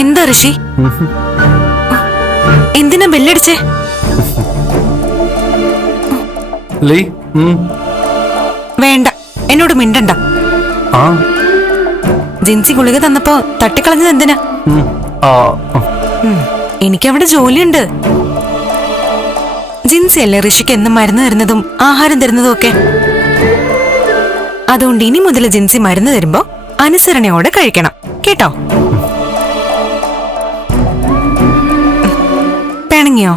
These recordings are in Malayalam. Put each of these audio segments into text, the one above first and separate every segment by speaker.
Speaker 1: എന്താ ഋഷി? എന്തിനാ ബെല്ലടിച്ചേ? വേണ്ട എന്നോട് മിണ്ടണ്ട. ജിൻസി ഗുളിക തന്നപ്പോ തട്ടിക്കളഞ്ഞത് എന്തിനാ? എനിക്കവിടെ ജോലിയുണ്ട്. ജിൻസി അല്ലേ ഋഷിക്ക് എന്നും മരുന്ന് തരുന്നതും ആഹാരം തരുന്നതും ഒക്കെ? അതുകൊണ്ട് ഇനി മുതൽ ജിൻസി മരുന്ന് തരുമ്പോ അനുസരണയോടെ കഴിക്കണം. കേട്ടോ? പിണങ്ങിയോ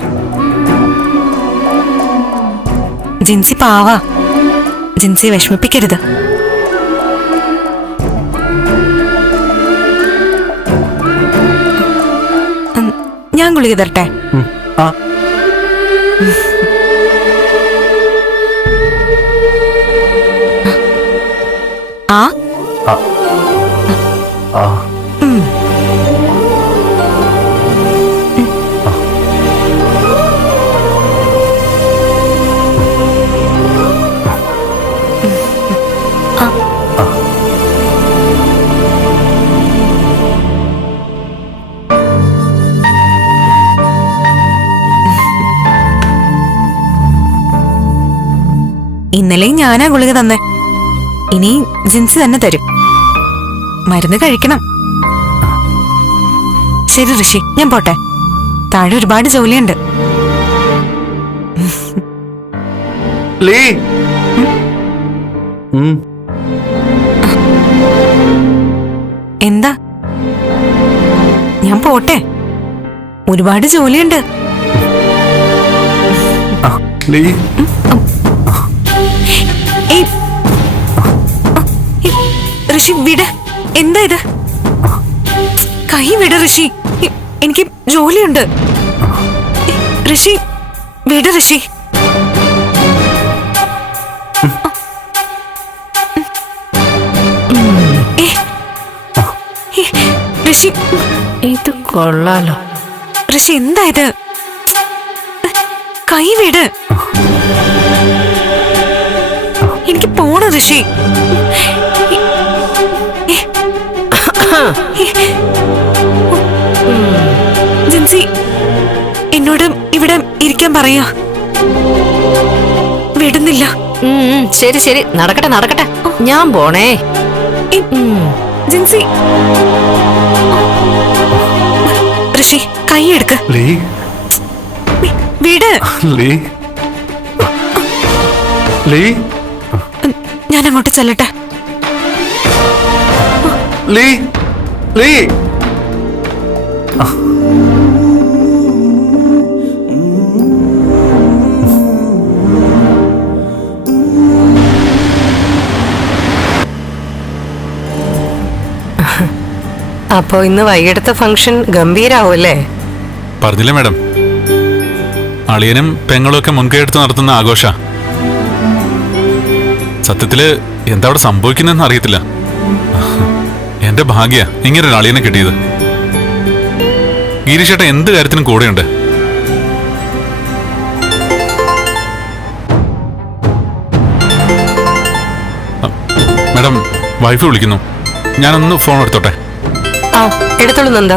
Speaker 1: ജിൻസി പാവാ ജിൻസി വിഷമിപ്പിക്കരുത് ഞാൻ ഗുളിക തരട്ടെ.
Speaker 2: ആ?
Speaker 1: ആ.
Speaker 2: ആ.
Speaker 1: ഇന്നലെയും ഞാനാ ഗുളിക തന്നെ. ഇനി ജിൻസി തന്നെ തരും. മരുന്ന് കഴിക്കണം. ശരി ഋഷി ഞാൻ പോട്ടെ. താഴെ ഒരുപാട് ജോലിയുണ്ട്.
Speaker 2: ലീ.
Speaker 1: എന്താ? ഞാൻ പോട്ടെ. ഒരുപാട് ജോലിയുണ്ട്.
Speaker 2: ലീ.
Speaker 1: ഋഷി വിട്. എന്താ ഇത്? കൈ വിട് ഋഷി. എനിക്ക് ജോലിയുണ്ട്. ഋഷി വിട് ഋഷി. ഋഷി.
Speaker 3: ഇത് കൊള്ളാലോ.
Speaker 1: ഋഷി എന്താ ഇത്? കൈ വിട്. എനിക്ക് പോണ ഋഷി. ജിൻസി എന്നോട് ഇവിടെ ഇരിക്കാൻ പറയാ. വിടുന്നില്ല.
Speaker 3: ശരി ശരി. നടക്കട്ടെ നടക്കട്ടെ. ഞാൻ പോണേ.
Speaker 1: ജിൻസി. ഋഷി കൈയെടുക്ക് വീട്
Speaker 2: ലീ.
Speaker 1: വിട്.
Speaker 2: ലീ. ലീ.
Speaker 1: ഞാൻ അങ്ങോട്ട് ചെല്ലട്ടെ.
Speaker 2: ലീ. ലീ
Speaker 3: അപ്പോ ഇന്ന് വൈകിട്ടത്തെ ഫംഗ്ഷൻ ഗംഭീരാവൂല്ലേ?
Speaker 4: പറഞ്ഞില്ല മാഡം? അളിയനും പെങ്ങളും ഒക്കെ മുൻകൈ എടുത്ത് നടത്തുന്ന ആഘോഷ. സത്യത്തിൽ എന്താ അവിടെ സംഭവിക്കുന്നതെന്ന് അറിയത്തില്ല. എന്റെ ഭാഗ്യ ഇങ്ങനെ ഒരു അളിയനെ കിട്ടിയത്. ഗിരീഷേട്ടൻ എന്ത് കാര്യത്തിനും കൂടെയുണ്ട്. മാഡം വൈഫ് വിളിക്കുന്നു. ഞാനൊന്ന് ഫോൺ എടുത്തോട്ടെ.
Speaker 3: ആ എടുത്തോളൂ നന്ദ.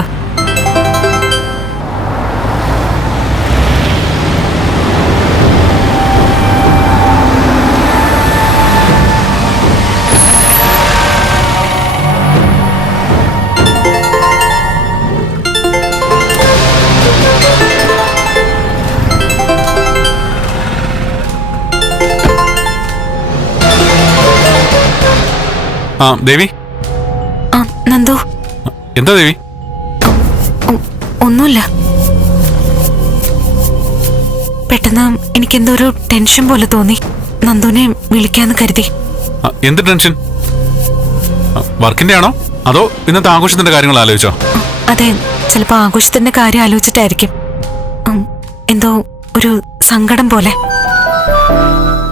Speaker 4: ആ ദേവി?
Speaker 1: ആ നന്ദു.
Speaker 4: എന്താ ദേവി?
Speaker 1: ഒ- ഒന്നുമില്ല. പെട്ടെന്ന് എനിക്ക് എന്തോ ഒരു ടെൻഷൻ പോലെ തോന്നി. നന്ദുവിനെ വിളിക്കാന്ന് കരുതി.
Speaker 4: ആ, എന്ത് ടെൻഷൻ? ആ, വർക്കിന്റെ ആണോ? അതോ ഇന്നത്തെ ആഘോഷത്തിന്റെ കാര്യങ്ങൾ ആലോചിച്ചോ?
Speaker 1: അതെ ചിലപ്പോ ആഘോഷത്തിന്റെ കാര്യം ആലോചിച്ചിട്ടായിരിക്കും. ഉം, എന്തോ ഒരു സങ്കടം പോലെ.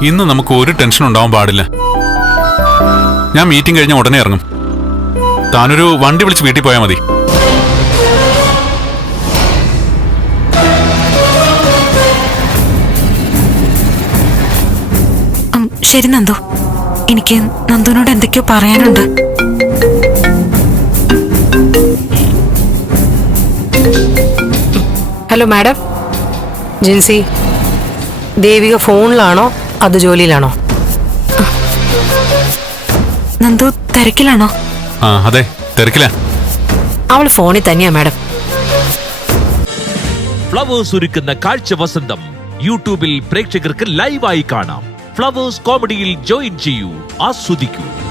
Speaker 4: ഇന്ന് നമുക്ക് ഒരു ടെൻഷൻ ഉണ്ടാവാൻ പാടില്ല. ഞാൻ മീറ്റിംഗ് കഴിഞ്ഞ ഉടനെ ഇറങ്ങും. താനൊരു വണ്ടി വിളിച്ച് വീട്ടിൽ പോയാൽ മതി.
Speaker 1: ശരി നന്ദു. എനിക്ക് നന്ദുവിനോട് എന്തൊക്കെയോ പറയാനുണ്ട്.
Speaker 3: Hello madam. ജിൻസി ദേവിക ഫോണിലാണോ? അത് ജോലിയിലാണോ?
Speaker 1: നന്ദു തിരക്കിലാണോ?
Speaker 4: ആ അതെ തിരക്കിലാ.
Speaker 3: അവൾ ഫോണിൽ തന്നെയാ മാഡം.
Speaker 5: ഫ്ലവേഴ്സ് ഒരുക്കുന്ന കാഴ്ച വസന്തം യൂട്യൂബിൽ പ്രേക്ഷകർക്ക് ലൈവായി കാണാം. ഫ്ലവേഴ്സ് കോമഡിയിൽ ജോയിൻ ചെയ്യൂ ആസ്വദിക്കൂ.